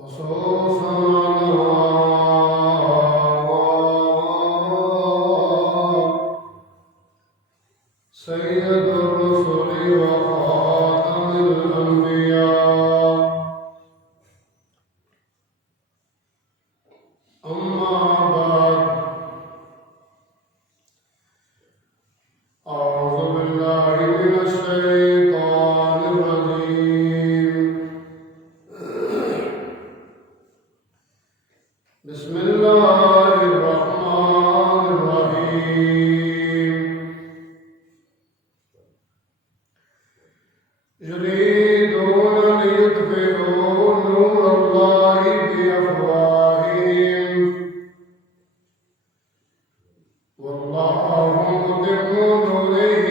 خصوصا سيد الرسل وخاتم الأنبياء، أما بعد، أعوذ بالله من الشيطان الرجيم. بسم الله الرحمن الرحيم. يريدون ليطفئوا نور الله بأفواههم والله متم نوره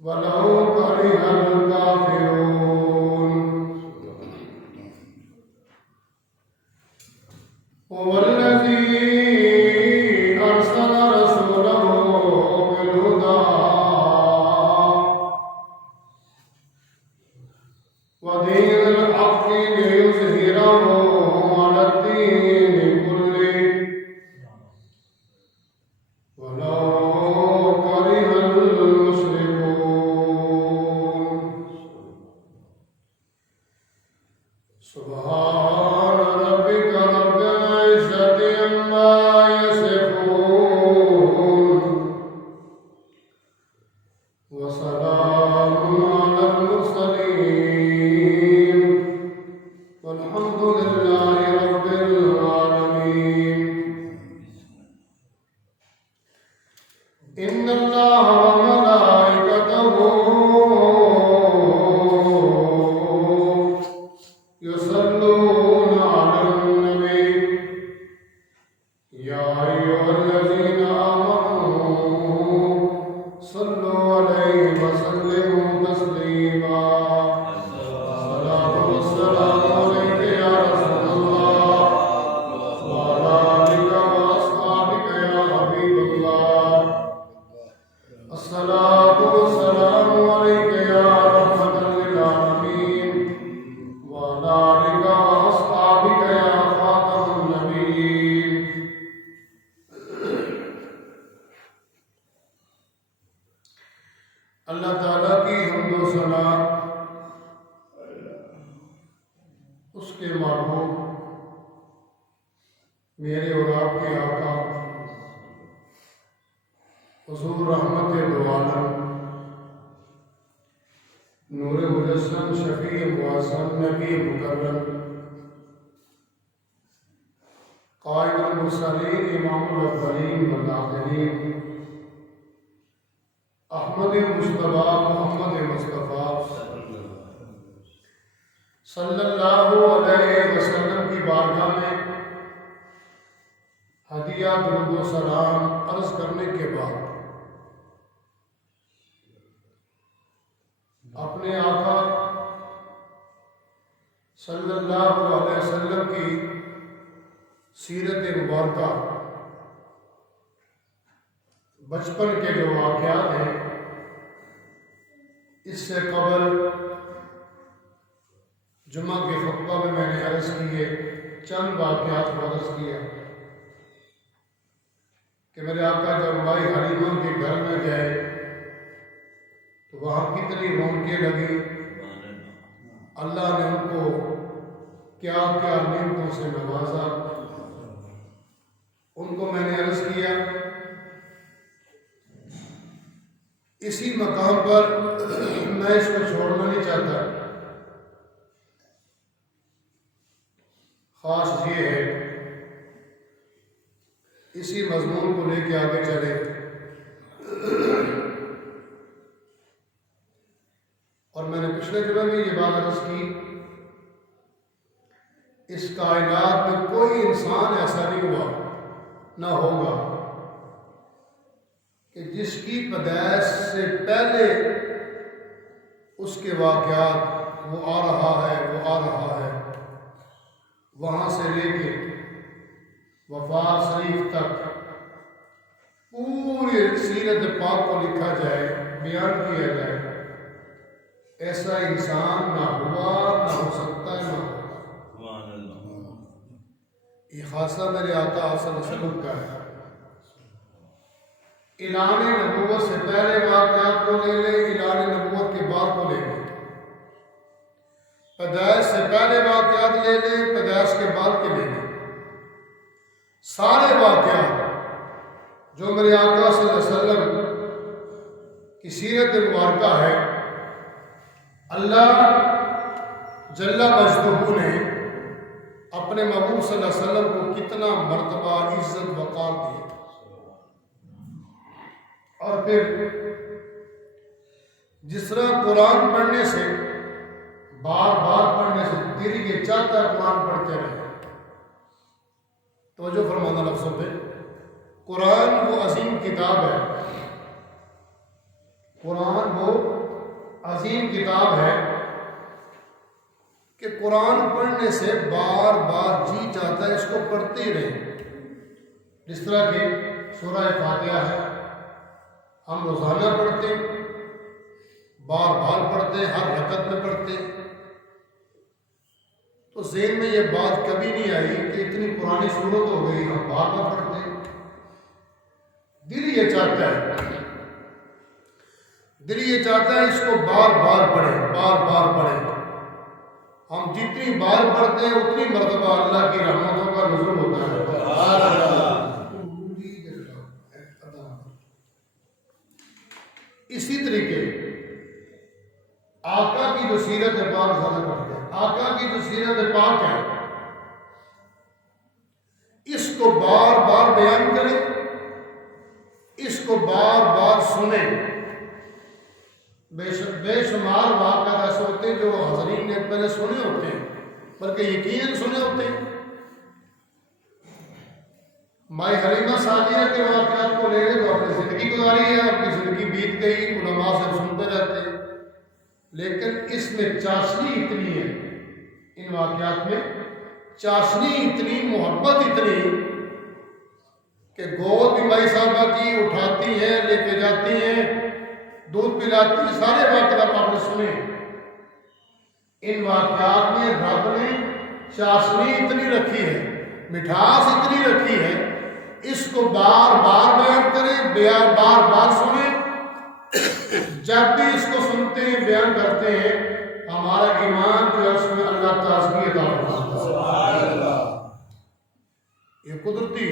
ولو كره الكافرون. هو الذي أرسل رسوله بالهدى ودين الحق ليظهره على الدين كله ولو كره المشركون. سبحان ربك رب العزة عما يصفون وسلام على المرسلين والحمد لله رب العالمين. إن الله وملائكته يصلون على النبي يا أيها الذين آمنوا صلوا عليه وسلموا تسليما. الصلاة والسلام عليك يا رسول الله وعلى آلك وأصحابك يا حبيب الله. الصلاة والسلام عليك يا رحمة للعالمين وعلى آلك وأصحابك يا خاتم النبيين. اللہ تعالیٰ کی حمد و ثنا اس کے محبوب میرے اور آپ کے آقا حضور رحمت دو عالم نور مجسم شفیع معظم نبی مکرم قائد المرسلین امام الاولین والآخرین احمد مصطفیٰ محمد مصطفیٰ صلی اللہ علیہ وسلم کی بارگاہ میں ہدیہ درود و سلام عرض کرنے کے بعد اپنے آقا صلی اللہ علیہ وسلم کی سیرت مبارکہ بچپن کے جو واقعات ہیں اس سے قبل جمعہ کے خطبہ میں نے عرض کیے چند واقعات کو عرض کیا کہ میرے آقا جب مائی حلیمہ کے گھر میں گئے تو وہاں کتنی رونقیں لگی، اللہ نے ان کو کیا کیا نعمتوں سے نوازا، ان کو میں نے عرض کیا۔ اسی مقام پر میں اس کو چھوڑنا نہیں چاہتا، خاص یہ ہے اسی مضمون کو لے کے آگے چلے۔ اور میں نے پچھلے جمعے میں یہ بات عرض کی، اس کائنات میں کوئی انسان ایسا نہیں ہوا نہ ہوگا کہ جس کی پیدائش سے پہلے اس کے واقعات وہ آ رہا ہے وہاں سے لے کے وفات شریف تک پوری سیرت پاک کو لکھا جائے، بیان کیا جائے، ایسا انسان خاصہ میرے آقا صلی اللہ علیہ وسلم کا ہے۔ اعلان نبوت سے پہلے واقعات کو لے لیں، اعلان نبوت کے بعد کو لے لیں، پیدائش سے پہلے واقعات لے لیں، پیدائش کے بعد کے لے لیں، سارے واقعات جو میرے آقا صلی اللہ علیہ وسلم کی سیرت مبارکہ ہے، اللہ جل مجدہ نے اپنے محبوب صلی اللہ علیہ وسلم کو کتنا مرتبہ عزت وقار دی، اور پھر جس طرح قرآن پڑھنے سے، بار بار پڑھنے سے دل یہ چاہتا ہے قرآن پڑھتے رہے۔ توجہ فرمانا لفظوں پہ، قرآن وہ عظیم کتاب ہے، قرآن وہ عظیم کتاب ہے کہ قرآن پڑھنے سے بار بار جی چاہتا ہے اس کو پڑھتے ہی رہیں۔ جس طرح کہ سورہ فاتحہ ہے، ہم روزانہ پڑھتے، بار بار پڑھتے، ہر رکعت میں پڑھتے، تو ذہن میں یہ بات کبھی نہیں آئی کہ اتنی پرانی صورت ہو گئی ہم بار بار پڑھتے۔ دل یہ چاہتا ہے، دل یہ چاہتا ہے اس کو بار بار پڑھیں، بار بار پڑھیں۔ ہم جتنی بار پڑھتے ہیں اتنی مرتبہ اللہ کی رحمتوں کا نزول ہوتا ہے۔ اسی طریقے آقا کی جو سیرت پاک زیادہ پڑھتے ہیں، آقا کی جو سیرت پاک ہے اس کو بار بار بیان کریں، اس کو بار بار سنیں۔ بے شمار واقعات ایسے ہوتے ہیں جو حاضرین نے پہلے سنے ہوتے ہیں، بلکہ یقیناً سنے ہوتے ہیں۔ مائی حلیمہ سعدیہ کے واقعات کو لے لیں تو اپنی زندگی گزاری ہے، اپنی زندگی بیت گئی، علماء سے سنتے رہتے ہیں، لیکن اس میں چاشنی اتنی ہے، ان واقعات میں چاشنی اتنی، محبت اتنی کہ گود بھی مائی صاحبہ کی اٹھاتی ہیں، لے کے جاتی ہیں، دودھ پلاتی ہیں، سارے واقعات آپ نے سنے۔ ان واقعات میں رب نے چاشنی اتنی رکھی ہے، مٹھاس اتنی رکھی ہے، اس کو بار بار بیان کریں، بار بار سنیں۔ جب بھی اس کو سنتے ہیں، بیان کرتے ہیں، ہمارا ایمان جو ہے اس میں اللہ تازگی عطا فرماتا ہے۔ یہ قدرتی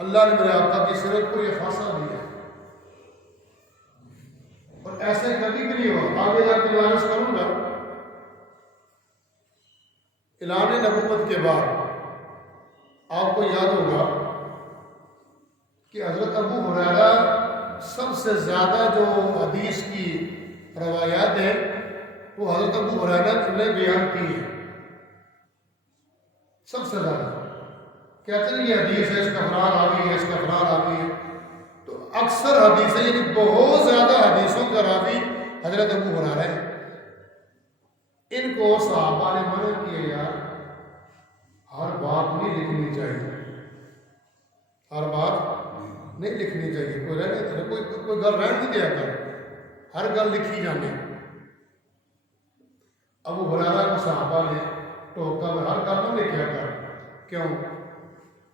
اللہ نے میرے آقا کی سیرت کو یہ خاصہ دیا ہے، اور ایسے کبھی بھی نہیں ہوا۔ آگے جا کے عرض کروں گا، اعلان نبوت کے بعد آپ کو یاد ہوگا کہ حضرت ابو ہریرہ سب سے زیادہ جو حدیث کی روایات ہیں وہ حضرت ابو ہریرہ نے بیان کی ہے، سب سے زیادہ۔ کہتے ہیں یہ حدیث ہے، اس کا فلان راوی ہے، اس کا فلان راوی ہے، تو اکثر حدیثیں، یعنی بہت زیادہ حدیثوں کا راوی حضرت ابو ہریرہ ہے۔ ان کو صحابہ نے منع کیا، یار ہر بات نہیں لکھنی چاہیے، ہر بات نہیں لکھنی چاہیے، کوئی گل رہن نہیں دیا کر، ہر گل لکھی جانے۔ ابو ہریرہ کو صحابہ نے ٹوکا، میں ہر گل نہ لکھا کر۔ کیوں؟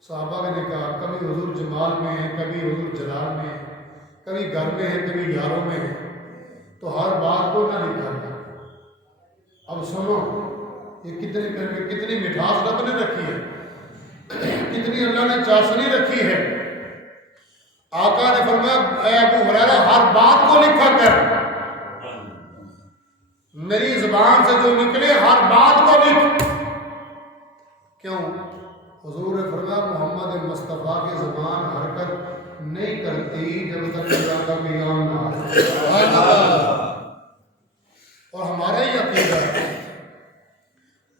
صحابہ نے کہا کبھی حضور جمال میں ہے، کبھی حضور جلال میں ہے، کبھی گھر میں ہے، کبھی یاروں میں ہے، تو ہر بات کو نہ لکھا کر۔ اب سنو، یہ کتنی مٹھاس رب نے رکھی ہے، کتنی اللہ نے چاشنی رکھی ہے۔ آقا نے فرمایا اے ابو ہریرہ ہر بات کو لکھا کر، میری زبان سے جو نکلے ہر بات کو لکھ۔ کیوں؟ حضور نے فرمایا محمد مصطفیٰ کی زبان حرکت نہیں کرتی جب تک اللہ کا پیغام نہ آئے۔ اور ہمارا ہی عقیدہ ہے،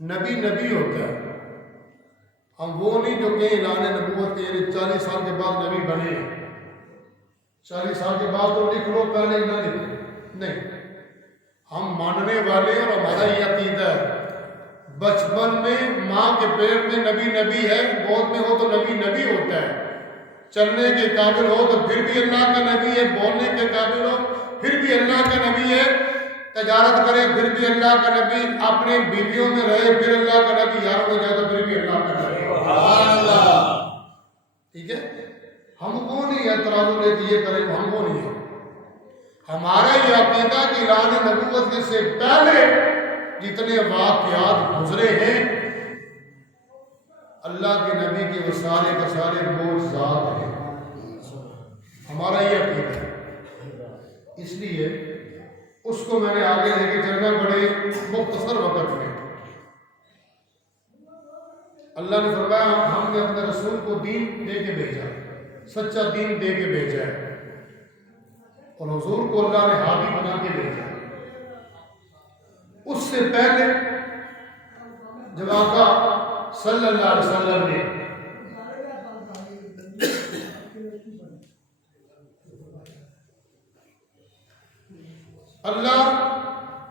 نبی نبی ہوتا ہے، ہم وہ نہیں جو کہ اعلان نبوت کے یعنی 40 سال کے بعد نبی بنے، 40 سال کے بعد تو لکھ لو، پہلے نہ لکھو، نہیں۔ ہم ماننے والے اور ہمارا یہ عقیدہ ہے، بچپن میں ماں کے پیٹ میں نبی نبی ہے، گود میں ہو تو نبی نبی ہوتا ہے، چلنے کے قابل ہو تو پھر بھی اللہ کا نبی ہے، بولنے کے قابل ہو پھر بھی اللہ کا نبی ہے، تجارت کرے پھر بھی اللہ کا نبی، اپنے بیویوں میں رہے پھر اللہ کا نبی، یاروں میں جائے تو پھر بھی اللہ کا نبی۔ ٹھیک ہے، ہم وہ نہیں ہے ترازو لے کے یہ کریں، ہم وہ نہیں ہے. ہمارا یہ عقیدہ کہ اعلان نبوت سے پہلے جتنے واقعات گزرے ہیں اللہ کے نبی کے وہ سارے کے سارے معجزات ہیں. ہمارا یہ عقیدہ ہے. اس لیے اس کو میں نے آگے لے کے چلنا بڑے مختصر وقت میں. اللہ نے فرمایا ہم نے اپنے رسول کو دین دے کے بھیجا، سچا دین دے کے بھیجا ہے، اور حضور کو اللہ نے ہادی بنا کے بھیجا. اس سے پہلے جب آقا صلی اللہ علیہ وسلم نے اللہ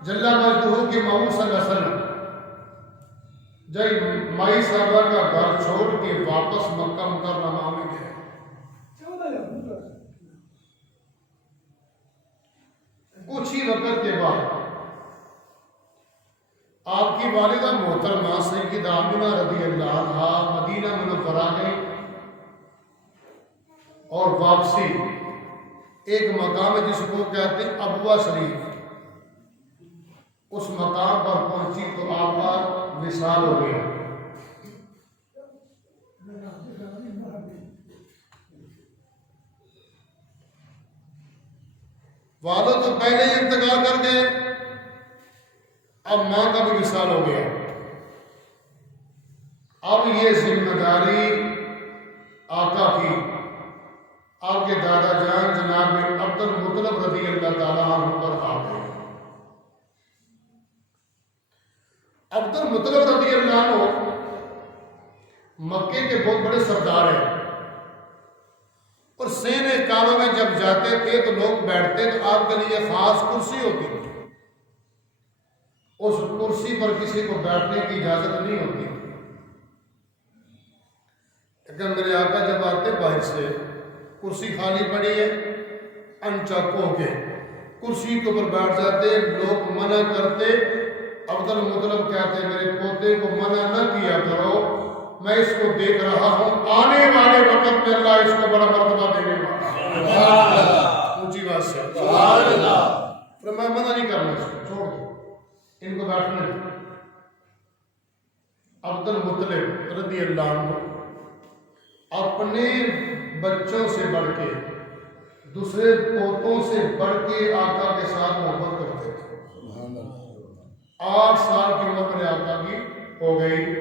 جل مجدہ کے محبوب صلی اللہ علیہ وسلم جب مائی صاحبہ کا گھر چھوڑ کے واپس مکہ مکرمہ میں گئے، کچھ ہی وقت کے بعد آپ کی والدہ محترمہ سیدہ آمنہ رضی اللہ عنہا مدینہ منورہ گئی اور واپسی ایک مقام ہے جس کو کہتے ہیں ابوا شریف، اس مقام پر پہنچی تو آپ کا وصال ہو گیا. والد تو پہلے ہی انتقال کر گئے، اب ماں کا بھی وصال ہو گیا. اب یہ ذمہ داری آقا کی آپ کے دادا جان جناب عبد المطلب رضی اللہ تعالیٰ عنہ پر آ گئی. عبد المطلب رضی اللہ عنہ مکے کے بہت بڑے سردار ہیں، اور سین کعبہ میں جب جاتے تھے تو لوگ بیٹھتے تو آپ کے لیے خاص کرسی ہوتی تھی، اس کرسی پر کسی کو بیٹھنے کی اجازت نہیں ہوتی. لیکن میرے آقا جب آتے باہر سے کرسی خالی پڑی ہے، انچک ہو کے کرسی کے اوپر بیٹھ جاتے، لوگ منع کرتے. عبد المطلب کہتے میرے پوتے کو منع نہ کیا کرو، میں اس کو دیکھ رہا ہوں، آنے والے وقت میں اللہ اس کو بڑا مرتبہ دینے والا. اونچی بات سے پھر میں منع نہیں کرنا، اس کو چھوڑ دو، ان کو بیٹھنے دو. عبد المطلب رضی اللہ عنہ اپنے بچوں سے بڑھ کے دوسرے پوتوں سے بڑھ کے آقا کے ساتھ محبت کرتے تھے. 8 سال کی عمر میں آقا کی ہو گئی.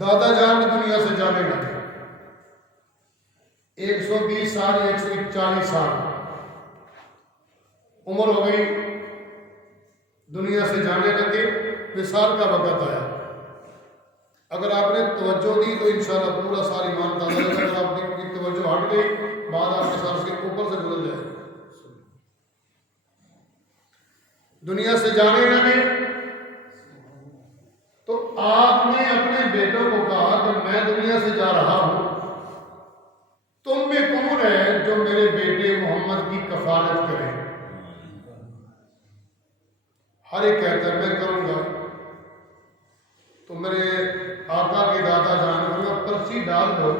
دادا جان دنیا سے جانے لگے، 120 سال 140 سال عمر ہو گئی، دنیا سے جانے لگے. وصال کا وقت آیا. اگر آپ نے توجہ دی تو انشاءاللہ پورا سال ایمان تازہ لگا. اگر آپ کی توجہ ہٹ گئی بعد آپ کے ساتھ اس کے اوپر سے گزر جائے. دنیا سے جانے لگے تو آپ نے اپنے بیٹوں کو کہا کہ میں دنیا سے جا رہا ہوں، تم میں کون ہے جو میرے بیٹے محمد کی کفالت کرے؟ ہر ایک کہتا ہے میں کروں گا. تو میرے آقا کے دادا جان کو پرچی ڈال دو،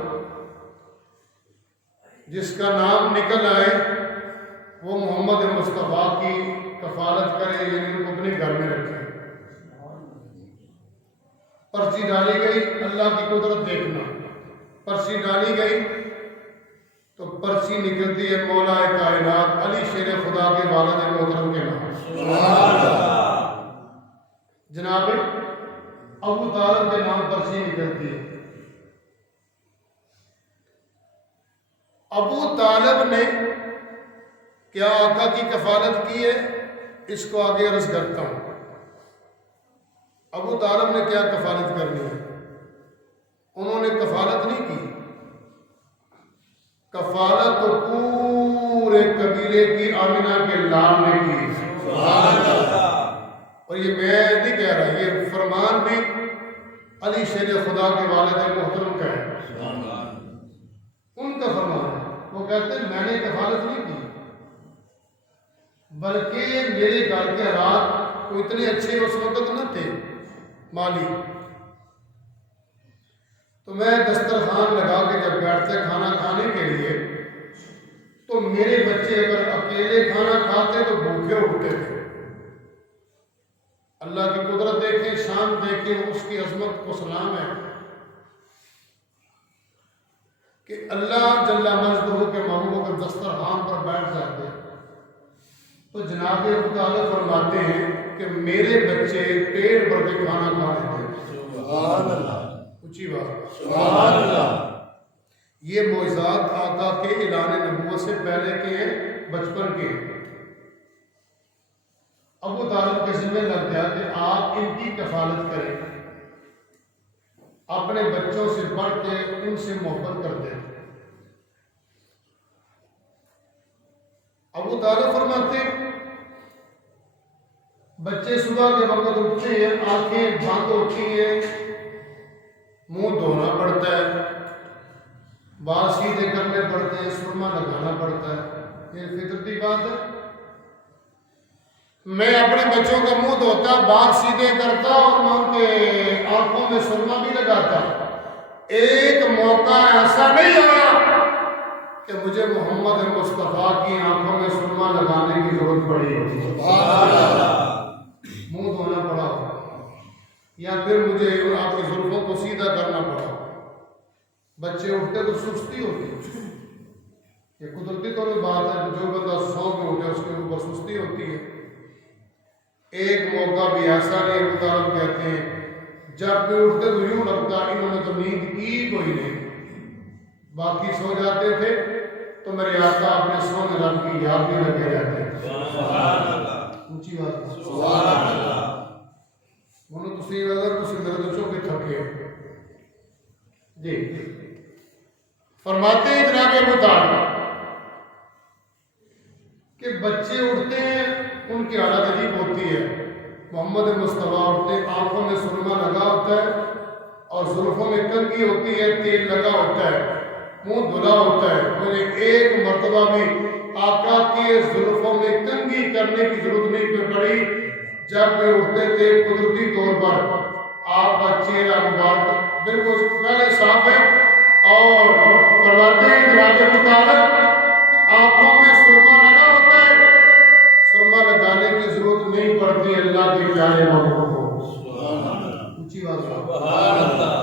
جس کا نام نکل آئے وہ محمد مصطفیٰ کی کفالت کرے، یعنی ان کو اپنے گھر میں رکھے. پرچی ڈالی گئی، اللہ کی قدرت دیکھنا. پرچی ڈالی گئی تو پرچی نکلتی ہے مولا کائنات علی شیر خدا کے والد محترم کے نام، جناب ابو طالب کے نام پرچی نکلتی ہے. ابو طالب نے کیا آقا کی کفالت کی ہے؟ اس کو آگے عرض کرتا ہوں. ابو طالب نے کیا کفالت کرنی ہے؟ انہوں نے کفالت نہیں کی. کفالت تو پورے قبیلے کی آمنہ کے لال نے کی. اور یہ میں نہیں کہہ رہا، یہ فرمان بھی علی شیر خدا کے والد محترم کا ہے، ان کا فرمان ہے. وہ کہتے ہیں میں نے کفالت نہیں کی، بلکہ میرے گھر کے حالات کو اتنے اچھے اس وقت نہ تھے مالی، تو میں دسترخوان لگا کے جب بیٹھتے کھانا کھانے کے لیے تو میرے بچے اگر اکیلے کھانا کھاتے تو بھوکے اٹھتے تھے۔ اللہ کی قدرت دیکھیں، شان دیکھیں، اس کی عظمت کو سلام ہے کہ اللہ جل مجدہ کے محبوب اگر دسترخوان پر بیٹھ جاتے تو جناب ابو طالب فرماتے ہیں کہ میرے بچے پیٹ بھر کے کھانا کھا لیتے ہیں۔ سبحان اللہ، اونچی بات، سبحان اللہ۔ یہ معجزات آقا کے اعلان نبوت سے پہلے کے ہیں، بچپن کے ہیں۔ ابو طالب کے ذمہ لگ گیا کہ آپ ان کی کفالت کریں، اپنے بچوں سے بڑھ کے ان سے محبت کرتے ہیں۔ ابو طالب فرماتے بچے صبح کے وقت اٹھتے ہیں، آنکھیں بند ہوتی ہیں، منہ دھونا پڑتا ہے، بال سیدھے کرنے پڑتے ہیں، سرما لگانا پڑتا ہے، یہ فطرتی بات ہے۔ میں اپنے بچوں کا منہ دھوتا، بال سیدھے کرتا اور میں ان کے آنکھوں میں سرما بھی لگاتا۔ ایک موقع ایسا نہیں آیا کہ مجھے محمد مصطفیٰ کی آنکھوں میں سرما لگانے کی ضرورت پڑی ہو، منہ دھونا پڑا ہو، یا پھر مجھے آپ کی زلفوں کو سیدھا کرنا پڑا۔ بچے اٹھتے تو سستی ہوتی، یہ قدرتی طور پہ بات ہے، جو بندہ سو کے اٹھے اس کے اوپر سستی ہوتی ہے۔ ایک موقع بھی ایسا نہیں، ابو طالب کہتے ہیں جب بھی اٹھتے تو یوں لگتا انہوں نے تو نیند کی کوئی نہیں، باقی سو جاتے تھے تو میرے آقا اپنے سونے رب کی یاد میں لگے رہتے ہیں۔ سبحان اللہ، اونچی بات، سبحان اللہ۔ منو تسی اگر تسی میرے بچوں کے تھکے جی فرماتے ہیں جناب ابو طالب کہ بچے اٹھتے ہیں ان کی حالت عجیب ہوتی ہے۔ محمد مصطفیٰ اٹھتے، آنکھوں میں سرما لگا ہوتا ہے اور زلفوں میں کنگھی ہوتی ہے، تیل لگا ہوتا ہے، منہ دھلا ہوتا ہے۔ مجھے ایک مرتبہ بھی آقا کے زلفوں میں کنگھی کرنے کی ضرورت نہیں پڑی۔ جب بھی اٹھتے تھے قدرتی طور پر آپ کا چہرہ مبارک بالکل پہلے صاف ہے، اور فرماتے ہیں جناب ابو طالب کہ آنکھوں میں سرما لگا ہوتا ہے، سرما لگانے کی ضرورت نہیں پڑتی اللہ کے پیارے محبوب کو۔ سبحان اللہ، اونچی بات، سبحان اللہ۔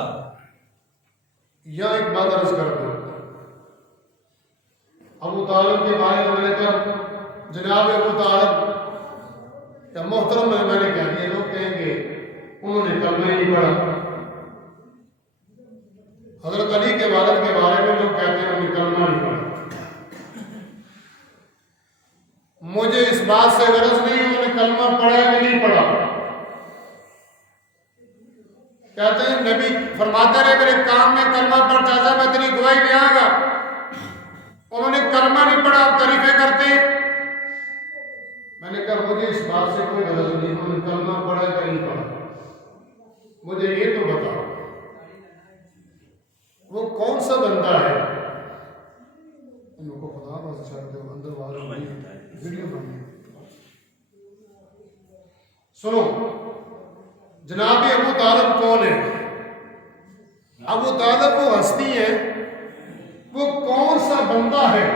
یہاں ایک بات عرض کر دوں، ابو طالب کے بارے میں نے کہا جناب ابو طالب یا محترم میں نے کہا، یہ لوگ کہیں گے انہوں نے کلمہ ہی نہیں پڑھا۔ حضرت علی کے والد کے بارے میں لوگ کہتے ہیں انہوں نے کلمہ نہیں پڑھا۔ مجھے اس بات سے غرض نہیں انہوں نے کلمہ پڑھا کہ نہیں پڑھا۔ کہتے ہیں نبی فرماتے رہے میرے کام میں کلمہ پڑھ جاتا میں تیری دعائی لے آؤں گا۔ انہوں نے کلمہ نہیں پڑھا، آپ تعریفیں کرتے۔ میں نے کہا مجھے اس بات سے کوئی غرض نہیں انہوں نے کلمہ پڑھا کہ نہیں پڑھا، مجھے یہ تو بتاؤ وہ کون سا بندہ ہے۔ ان کو خدا بس چاہتے ہو اندر والوں ویڈیو بنائی سنو، جناب ابو طالب کون ہے؟ ابو طالب وہ ہستی ہے، وہ کون سا بندہ ہے،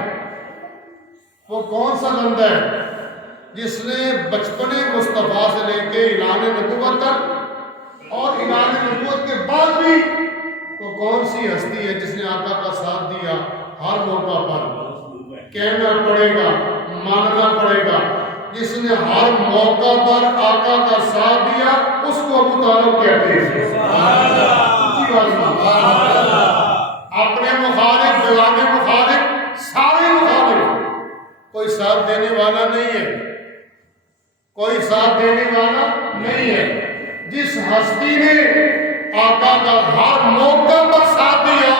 وہ کون سا بندہ ہے جس نے بچپن مصطفیٰ سے لے کے اعلان نبوت تک اور اعلان نبوت کے بعد بھی وہ کون سی ہستی ہے جس نے آقا کا ساتھ دیا؟ ہر موقع پر کہنا پڑے گا، ماننا پڑے گا، جس نے ہر موقع پر آقا کا ساتھ دیا اس کو ابو طالب کہتے ہیں۔ اپنے مخالف، بیگانے مخالف، سارے مخالف، کوئی ساتھ دینے والا نہیں ہے، کوئی ساتھ دینے والا نہیں ہے۔ جس ہستی نے آقا کا ہر موقع پر ساتھ دیا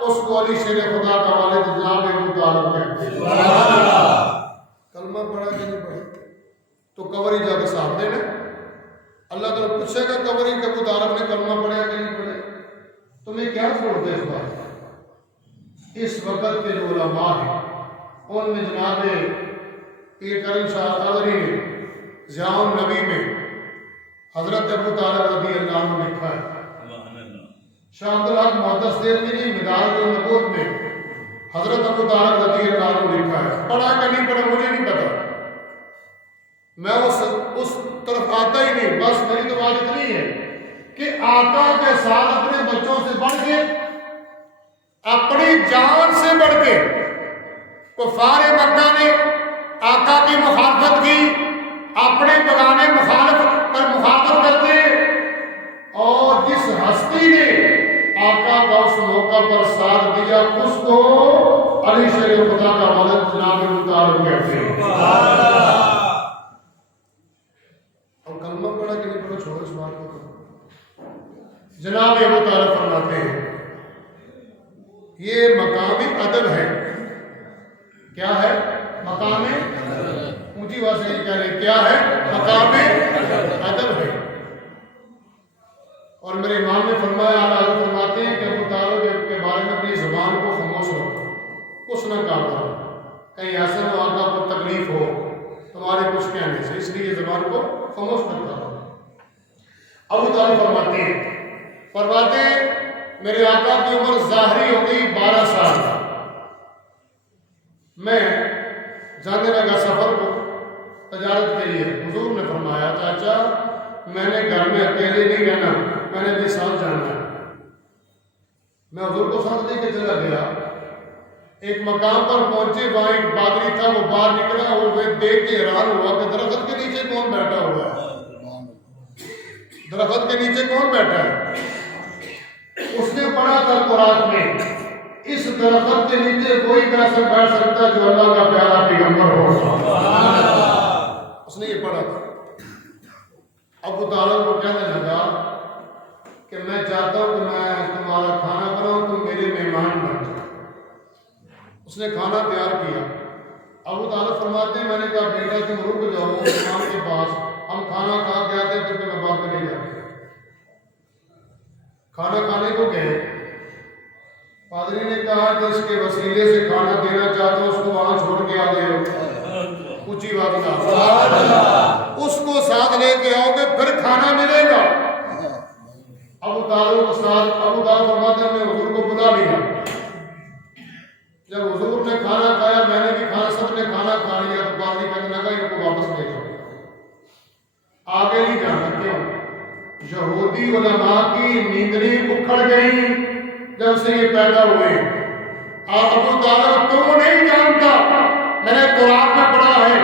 اس کو علی شیر خدا کا والد جناب ابو طالب کہتے ہیں۔ کلمہ پڑھا کہ نہیں پڑھا؟ تو قبری جا کے ساتھ دینا، اللہ تعالیٰ پوچھے گا قبری کہ ابو طالب نے کلمہ پڑھا کہ نہیں پڑھا؟ تمہیں کیا چھوڑتے اس بات؟ اس وقت کے جو علماء ہیں ان میں جناب پیر کریم شاہ قادری نے ضیاء النبی میں حضرت ابو طالب رضی اللہ عنہ لکھا ہے، شاہ عبدالحق محدث دہلوی مدارج النبوت میں حضرت ابو طالب رضی اللہ عنہ لکھا ہے، پڑھا کہ نہیں پڑھا مجھے نہیں پتا، میں اس طرف آتا ہی نہیں، بس میری تو بات اتنی ہے کہ آقا کے ساتھ اپنے بچوں سے بڑھ کے، اپنی جان سے بڑھ کے کفار مکہ نے آقا کی مخالفت کی، اپنے بگانے مخالفت کرتے، اور جس ہستی نے آقا کا اس موقع پر ساتھ دیا اس کو علی شیر خدا کا ولد جناب ابو طالب کہتے ہیں۔ اور کلمہ پڑھا کہ نہیں پڑھا چھوڑو اس بات کو، جناب ابو طالب فرماتے ہیں یہ مقام ادب ہے۔ کیا ہے؟ مقام اونچی آواز سے کہہ رہے کیا ہے؟ مقام ادب ہے۔ اور میرے امام نے فرمایا، حضرت فرماتے ہیں کہ ابو طالب کے بارے میں اپنی زبان کو خاموش رکھو، کچھ نہ کہا کرو، کہیں ایسا نہ آقا کو تکلیف ہو تمہارے کچھ کہنے سے، اس لیے زبان کو خاموش رکھا کرو۔ ابو طالب فرماتے ہیں میرے آقا کی عمر ظاہری ہو گئی 12 سال، میں جانے لگا سفر کو تجارت کے لیے، حضور نے فرمایا چاچا میں نے گھر میں اکیلے نہیں رہنا، میں نے بھی ساتھ جانا ہے۔ میں حضور کو ساتھ لے کے چلا گیا، ایک مقام پر پہنچے، وہاں ایک پادری تھا، وہ باہر نکلا اور وہ دیکھ کے حیران ہوا کہ درخت کے نیچے کون بیٹھا ہوا ہے، درخت کے نیچے کون بیٹھا ہے؟ اس نے پڑھا تھا قرآن میں اس درخت کے نیچے کوئی کیسے بیٹھ سکتا جو اللہ کا پیارا پیغمبر ہو، اس نے یہ پڑھا تھا۔ ابو طالب کو کہنے لگا کہ میں چاہتا ہوں کہ میں تمہارا کھانا بناؤں، تم میرے مہمان بن جاؤ۔ اس نے کھانا تیار کیا۔ ابو طالب فرماتے ہیں میں نے کہا بیٹا تم رک جاؤ امام کے پاس، ہم کھانا کھا کے آتے پھر تمہیں بات کرنے جاتے۔ کھانا کھانے کو گئے، پادری نے کہا کہ اس کے وسیلے سے کھانا دینا چاہتا ہوں، اس کو وہاں چھوڑ کے آ گئے، اونچی بات نہ، اس کو ساتھ لے کے آؤ گے پھر کھانا ملے گا۔ ابو طالب فرماتے ہیں میں حضور کو بلا لیا، جب حضور نے کھانا کھایا میں نے بھی کھانا، سب نے کھانا کھا لیا، تو پادری کہنے لگا ان کو واپس لے جاؤ، آگے نہیں جانا۔ کیوں؟ یہودی علماء کی نیندری اکھڑ گئی جب سے یہ پیدا ہوئے۔ ابو طالب تم نہیں جانتا، میں نے قرآن میں پڑھا ہے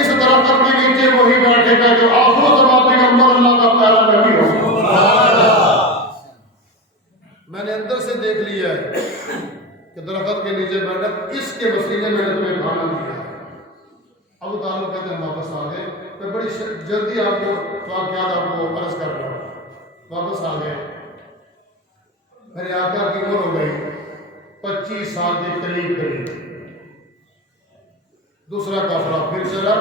اس درخت کے نیچے وہی بیٹھے گا جو آخر زمان پیغمبر اللہ کا پیارا نبی ہو۔ میں نے اندر سے دیکھ لیا ہے کہ درخت کے نیچے بیٹھا، اس کے وسیلے میں نے تمہیں کھانا دیا ہے۔ ابو طالب کہتے ہیں واپس آ گئے، میں بڑی جلدی آپ کو واقعات آپ کو عرض کر رہا ہوں۔ واپس آ گئے، میرے آقا کی عمر ہو گئی 25 سال کے قریب۔ دوسرا قافلہ پھر چلا،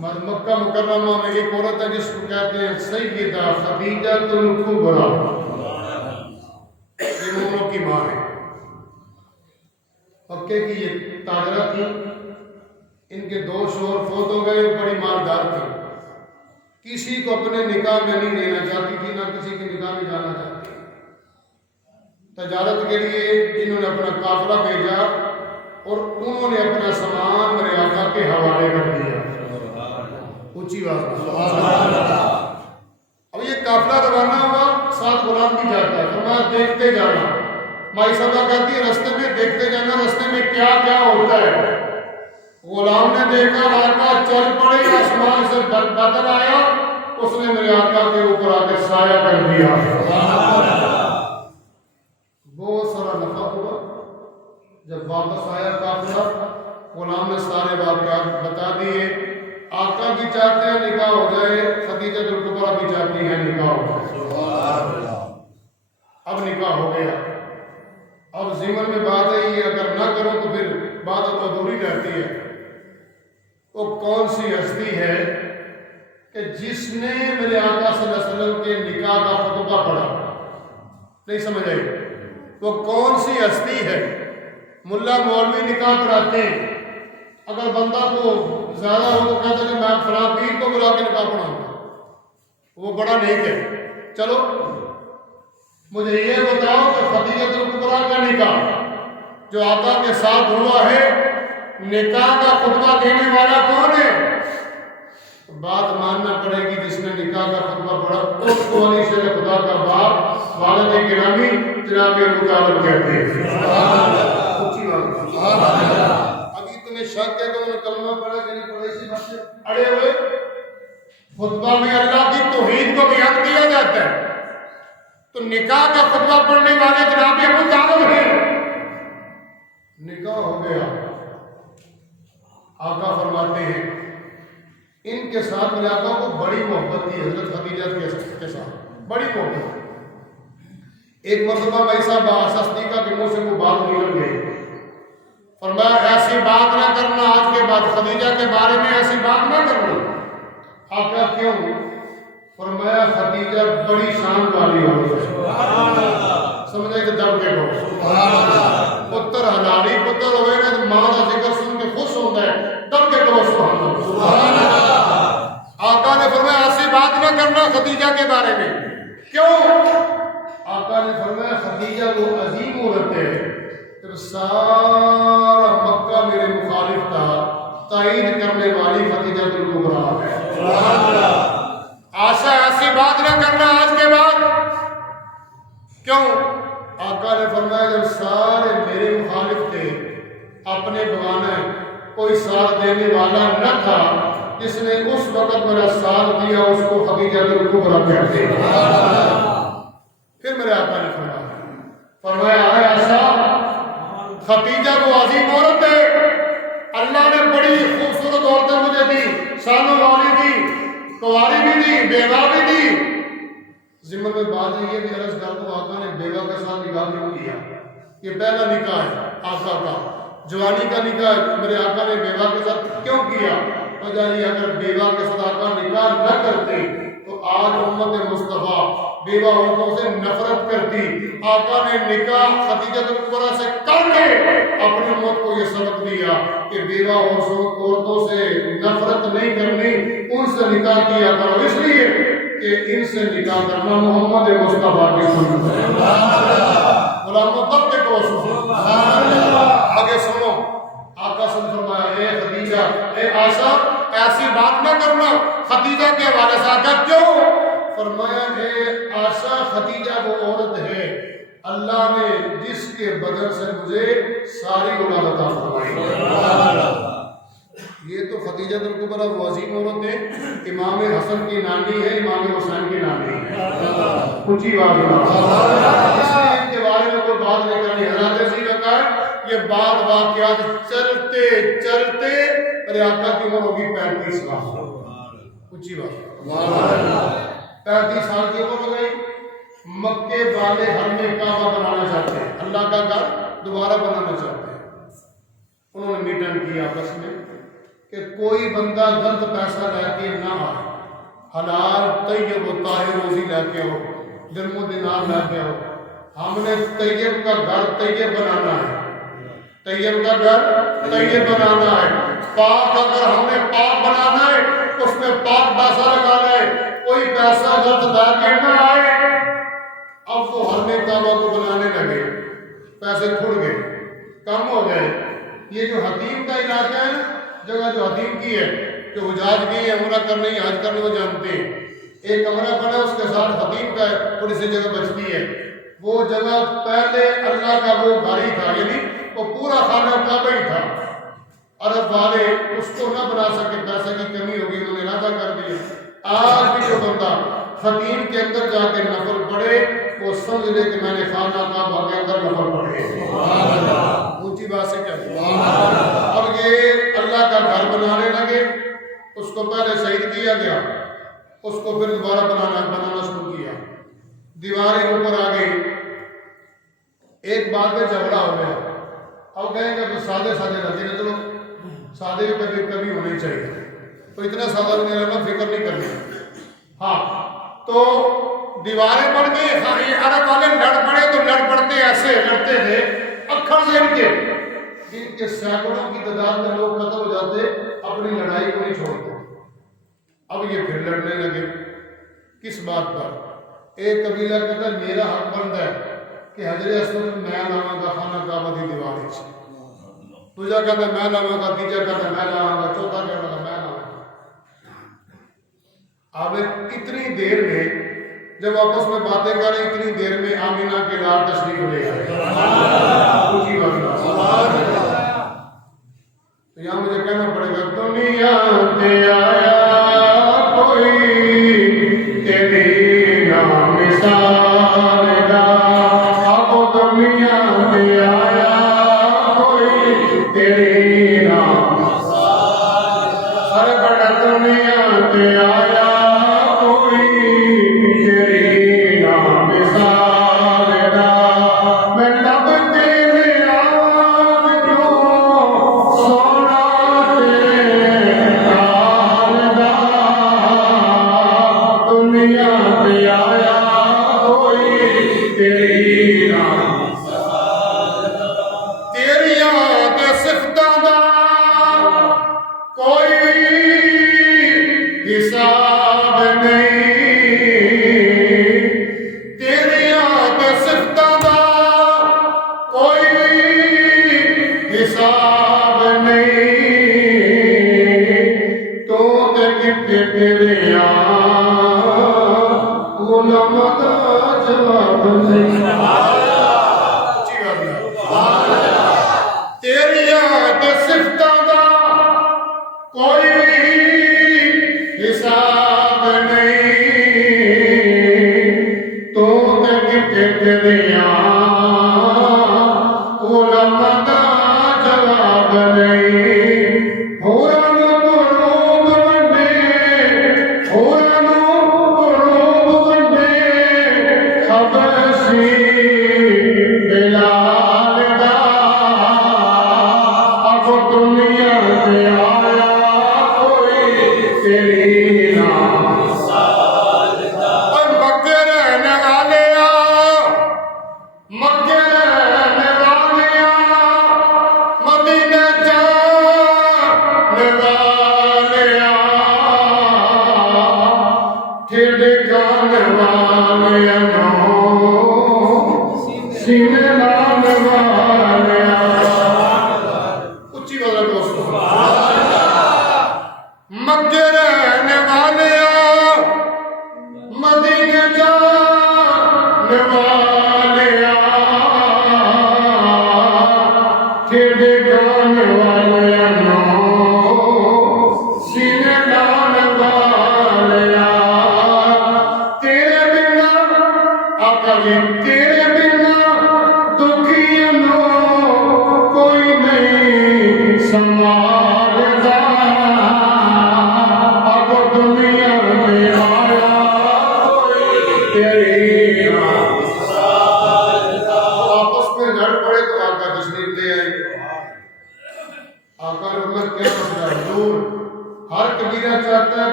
مکہ مکرمہ میں ایک عورت ہے جس کو کہتے ہیں سیدہ خدیجہ الکبریٰ، یہ مومنوں کی ماں ہے، مکے کی یہ تاجرہ تھی، ان کے 2 شوہر فوت ہو گئے، بڑی مالدار تھی، کسی کو اپنے نکاح میں نہیں لینا چاہتی تھی، نہ کسی کے نکاح میں جانا چاہتی۔ تجارت کے لیے انہوں نے اپنا قافلہ بھیجا اور انہوں نے اپنا سامان میرے آقا کے حوالے کر دیا۔ اونچی بات، اب یہ قافلہ روانہ ہوا، ساتھ غلام بھی جاتا ہے، فرمایا دیکھتے جانا۔ مائی صاحبہ کہتی ہے رستے میں دیکھتے جانا رستے میں کیا کیا ہوتا ہے۔ غلام نے دیکھا آقا چل پڑے، آسمان سے بدل آیا، اس نے میرے آقا کے اوپر آ کے سایہ کر دیا۔ بہت سارا نفع ہوا۔ جب واپس آیا قافلہ، غلام نے سارے واقعات بتا دیے۔ آقا بھی چاہتے ہیں نکاح ہو جائے، خدیجہ الکبریٰ بھی چاہتی ہیں نکاح ہو جائے۔ اب نکاح ہو گیا، اب ضمن میں بات ہے یہ اگر نہ کرو تو پھر بات ادھوری رہتی ہے۔ وہ کون سی ہستی ہے کہ جس نے میرے آقا صلی اللہ علیہ وسلم کے نکاح کا خطبہ پڑھا؟ نہیں سمجھ آئی؟ وہ کون سی ہستی ہے؟ ملا مولوی نکاح پڑھاتے ہیں، اگر بندہ کو زیادہ ہو تو کہتا ہے کہ میں فلاں پیر کو بلا کے نکاح پڑھاؤں گا، وہ بڑا نیک ہے، چلو مجھے یہ بتاؤ کہ خدیجہ الکبریٰ کا نکاح جو آقا کے ساتھ ہوا ہے، نکاح کا خطبہ دینے والا کون ہے؟ بات ماننا پڑے گی جس نے نکاح کا خطبہ پڑھا اس کو علی شیر خدا کا باپ والد گرامی جناب ابو طالب کہتے ہیں۔ ابھی تمہیں شک ہے کہ انہوں نے کلمہ پڑھا کہ نہیں پڑھا، اسی بات سے اڑے ہوئے۔ خطبہ میں اللہ کی توحید کو بیان کیا جاتا ہے، تو نکاح کا خطبہ پڑھنے والے جناب ابو طالب ہیں۔ نکاح ہو گیا، آقا فرماتے ہیں ان کے ساتھ میرے آقا کو بڑی محبت تھی، حضرت خدیجہ کے ساتھ بڑی محبت۔ ایک مرتبہ ویسا صدیقہ کے منہ سے وہ بات نکل گئی، فرمایا ایسی بات نہ کرنا، آج کے بعد خدیجہ کے بارے میں ایسی بات نہ کرنا۔ آقا کیوں؟ فرمایا خدیجہ بڑی شان والی عورت ہے، سمجھے کہ دم کے کو پتر ہزاری پتر ہوئے نا تو ماں کا ذکر سن کے خوش ہوتا ہے، دم کے کو سبحان اللہ۔ آقا نے فرمایا ایسی بات نہ کرنا خدیجہ کے بارے میں، کیوں؟ آقا نے فرمایا خدیجہ وہ عظیم عورت ہے، جب سارا مکہ میرے مخالف تھا، تائید کرنے والی خدیجہ الکبریٰ ہے۔ آشا ایسی بات نہ کرنا آج کے بعد، کیوں؟ آقا نے فرمایا جب سارے میرے مخالف تھے، اپنے بغانے کوئی ساتھ دینے والا نہ تھا، جس نے اس وقت میرا ساتھ دیا اس کو خدیجہ الکبریٰ کہتے ہیں۔ پھر میرے آقا نے فرمایا اے آشا، خدیجہ وہ عظیم عورت ہے، اللہ نے بڑی خوبصورت عورتیں مجھے دی، شانوں والی دی، کنواری بھی دی، بیوہ بھی دی۔ ذمہ میں بات ہے یہ بھی عرض کر دوں، آقا نے بیوہ کے ساتھ نکاح کیوں کیا؟ یہ پہلا نکاح ہے آقا کا، جوانی کا نکاح میرے آقا نے بیوہ کے ساتھ کیوں کیا؟ وجہ یہ اگر بیوہ کے ساتھ آقا نکاح نہ کرتے تو آج امت مصطفیٰ بیوہ عورتوں سے نفرت کرتی۔ آقا نے نکاح خدیجہ الکبریٰ سے کر کے اپنی امت کو یہ سبق دیا کہ بیوہ عورتوں سے نفرت نہیں کرنی، ان سے نکاح کیا کرو، اس لیے کہ ان سے نکاح کرنا محمد مصطفیٰ کی سنت ہے۔ غلاموں تب کے کو آگے سنو، آقا صلی اللہ علیہ وسلم فرمایا اے خدیجہ، اے عائشہ ایسی بات نہ کرنا خدیجہ کے حوالے سے۔ آقا کیوں؟ فرمایا اے عائشہ خدیجہ وہ عورت ہے اللہ نے جس کے بدن سے مجھے ساری اولاد عطا فرمائی۔ یہ تو خدیجہ الکبریٰ وہ عظیم عورت ہے، امام حسن کی نانی ہے، امام حسین کی نانی ہے، اونچی بات ہے، اس لیے ان کے بارے میں کوئی بات نہیں کرنی۔ حضرت عزیز کا یہ بات واقعات چلتے چلتے میرے آقا کی عمر ہوگی 35 سال، اونچی بات، 35 سال کی عمر ہو گئی۔ مکے والے ہر میں کعبہ بنانا چاہتے ہیں، اللہ کا گھر دوبارہ بنانا چاہتے ہیں۔ انہوں نے میٹنگ کی آپس میں کہ کوئی بندہ غلط پیسہ لے کے نہ آئے، حلال طیب و طاہر روزی لے کے ہو، درم و دینار لے کے ہو۔ ہم نے طیب کا گھر طیب بنانا ہے، طیب کا گھر طیب بنانا ہے، پاک اگر ہم نے پاک بنانا ہے اس میں پاک پیسہ لگانا ہے، کوئی پیسہ غلط لے کے نہ آئے۔ اب وہ ہر میں کعبہ کو بنانے لگے، پیسے تھوڑ گئے، کم ہو گئے۔ یہ جو حتیم کا علاقہ ہے، جگہ جو حتیم کی ہے، جو حجاج کی ہے، عمرہ کرنے حج کرنے وہ جانتے ہیں، ایک کمرہ بنا اس کے ساتھ حتیم کا تھوڑی سی جگہ بچتی ہے، وہ جگہ پہلے اللہ کا وہ گھر ہی تھا، یعنی وہ پورا خانہ کعبہ ہی تھا۔ عرب والے اس کو نہ بنا سکے، پیسے کی کمی ہوگی، انہوں نے ارادہ کر دیا آج بھی جو بندہ حتیم کے اندر جا کے نفل پڑھے وہ سمجھ لے کہ میں نے خانہ کعبہ کے اندر نفل پڑھے۔ اونچی بات سے کیا؟ اب یہ اللہ کا گھر بنانے لگے، اس کو پہلے شہید کیا گیا، اس کو پھر دوبارہ بنانا شروع کیا، دیواریں اوپر آ گئی، ایک بات میں جھگڑا ہو گیا۔ اب کہیں گے کہ سادے سادے رہتے ہیں، چلو سادے بھی کبھی کبھی ہونے چاہیے، تو اتنا سادہ نہیں رہنا، فکر نہیں کرنی۔ ہاں تو دیواریں پڑ گئی، عرب والے لڑ پڑے تو لڑ پڑتے ایسے لڑتے تھے اکھڑ سے ان کے سینکڑوں کی تعداد میں لوگ قتل ہو جاتے، اپنی لڑائی کو نہیں چھوڑتے۔ اب یہ پھر لڑنے لگے، کس بات پر؟ ایک قبیلہ کہتا ہے میرا حق بنتا ہے کہ حجر اسود میں لاواں گا خانہ کعبہ کی دیوار وچ، دوجا کہتا ہے میں لاواں گا، تیجا کہتا ہے میں لاواں گا، چوتھا کہتا ہے میں لاواں گا۔ اب اتنی دیر میں جب آپس میں باتیں کریں، اتنی دیر میں آمینہ کے لال تشریف لے آئے۔ اونچی بات سبحان اللہ۔ تو یہاں مجھے کہنا پڑے گا دنیا پہ آیا کوئی تیری نا مثال دا، آپ دنیا پہ آیا کوئی تیری نا مثال دا، سارے بڑا دنیا پہ آیا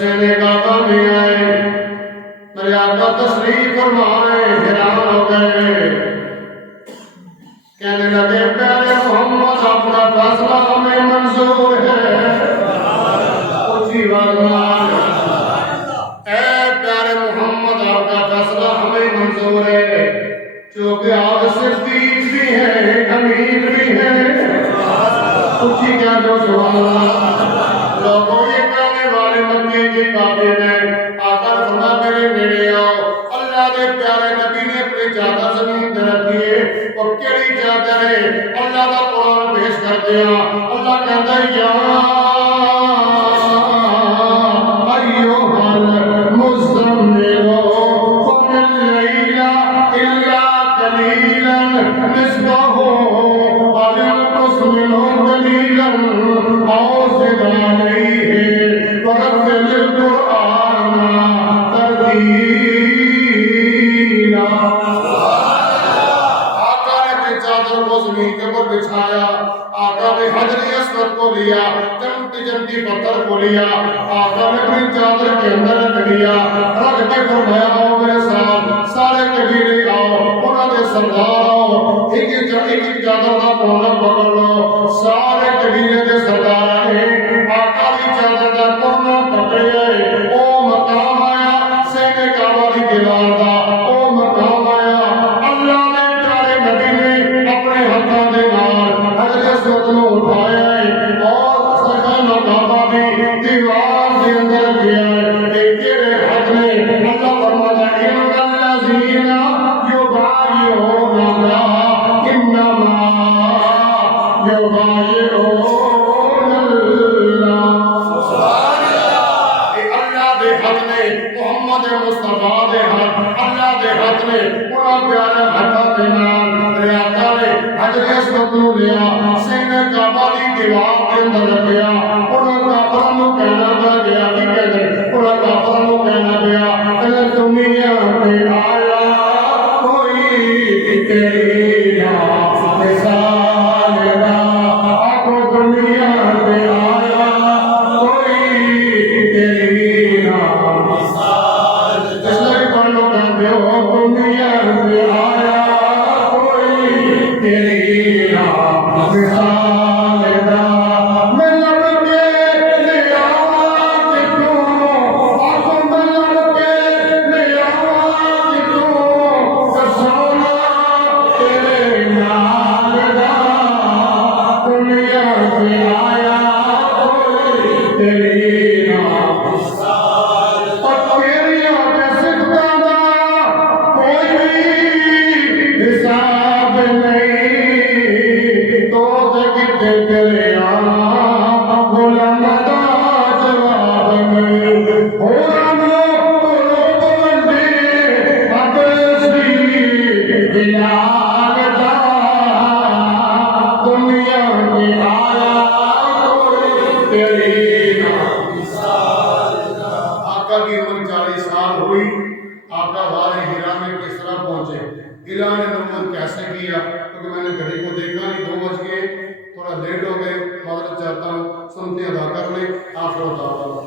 سینے کعبہ میں آئے، میرے آقا تشریف فرمائے، حیران ہو گئے، کہنے لگے پیارے محمد اپنا فیصلہ ہمیں منظور ہے۔ اونچی آواز اے پیارے محمد آپ کا فیصلہ ہمیں منظور ہے، چونکہ آپ صدیق بھی ہیں، امین بھی ہیں۔ اونچی کیا جو سبحان لوگوں یہ کہنے والے مکے کے کافر ہیں، آقا نے فرمایا میرے نیڑے آؤ۔ اللہ دے پیارے نبی نے اپنی چادر زمین تے رکھی ہے، اور کیڑی چادر ہے؟ اللہ دا قرآن پیش کر دیا۔ اللہ کہتا ہے یا ایھا المزمل قم اللیل الا قلیلا نصفہ او انقص منہ قلیلا او زد علیہ ورتل القرآن ترتیلا۔ آقا نے اپنی چادر کو زمین کے اوپر بچھایا، آقا نے حجر اسود کو لیا، چمٹی چمٹی پتھر کو لیا، آقا نے اپنی چادر کے اندر رکھ دیا، رکھ کے فرمایا آؤ میرے ساتھ، سارے قبیلے آؤ، انہاں دے سردار آؤ، ایک ایک چادر کا کونا پکڑ لو۔ سارے قبیلے دے سردار آئے، آقا دی چادر کا کونا پکڑیا، او مقام آیا سینے کعبہ دی دیوار دا، او مقام آیا اللہ نے پیارے نبی نے اپنے ہاتھوں دے نال حجر اسود نو اٹھایا ہے اور خانہ کعبہ دی دیوار دے اندر گیا ہے۔ اے تیرے ہاتھ نے اللہ فرماتا ہے ان الذین یبایعونک انما یبایعون اللہ۔ سبحان اللہ۔ اے اللہ دے ہاتھ نے محمد مصطفیٰ دے ہاتھ، اللہ دے ہاتھ نے انہاں پیارے ہاتھاں دے نال میرے آقا نے حجر اسود نو لیا، سینے کعبہ دی دیوار کے اندر رکھیا، انہاں کافراں نو کہنا پہ گیا، کی کہتے انہاں کافراں نو کہنا پیا کہ دنیا پہ آیا کوئی تیرا مثال نہ، آکو دنیا پہ آیا کوئی تیرا مثال، اس لئے پڑھ لو کہتے ہو دنیا پہ آیا کوئی تیرا مثال نہ، میں لب کے لے آواز دوں، آنکھوں میں لب کے لے آواز دوں، سونا تیرے نال دا، دنیا پہ آیا کوئی تیرا مثال، اور تیریاں تے صفتاں دا کوئی بھی حساب نہیں، تو تے کتے تیرے غلام دا جواب نہیں، ہورانو قلوب وندے حبشی بلال دا، دنیا میں آیا کوئی تیرا مثال نہ۔ آقا کی عمر 40 سال ہوئی، آقا غار ہرا میں کس طرح پہنچے، ہرا نے نمبر کیسے کیا؟ کیونکہ میں نے گھڑی کو دیکھا نہیں، 2 بج گئے، تھوڑا لیٹ ہو گئے، معذرت چاہتا ہوں، سنتے ادا کر لیں، آخر دعوانا